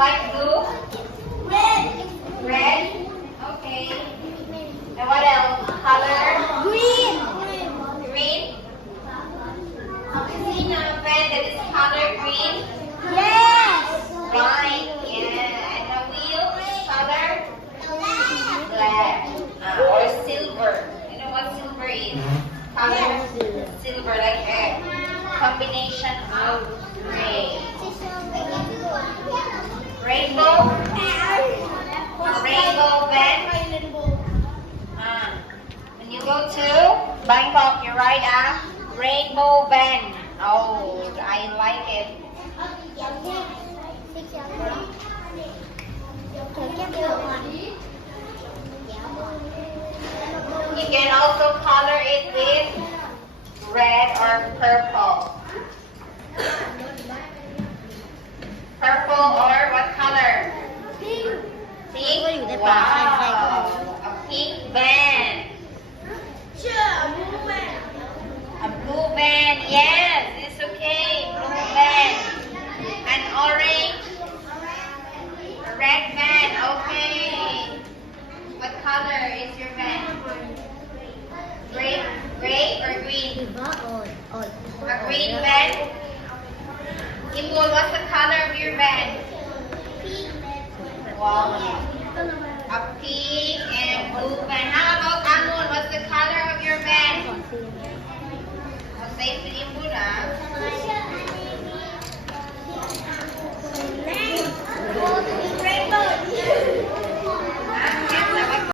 Light blue? Red. Red? Okay. And what else? Color? Green. Green? See now a van that is color green? Yes. Right. Yeah. And the wheel color? Black. Or silver. You know what silver is? Color? Silver, like a combination of gray. Rainbow? A rainbow van? When you go to Bangkok, you ride a rainbow van. Oh, I like it. You can also color it with red or purple. Purple or what color? Pink. Pink? Wow. A pink van. A blue van. Yes, it's okay. Blue van. An orange? A red van. Okay. What color is your van? Gray or green? A green van? Ipul, what's the color of your van? Wow. A pink.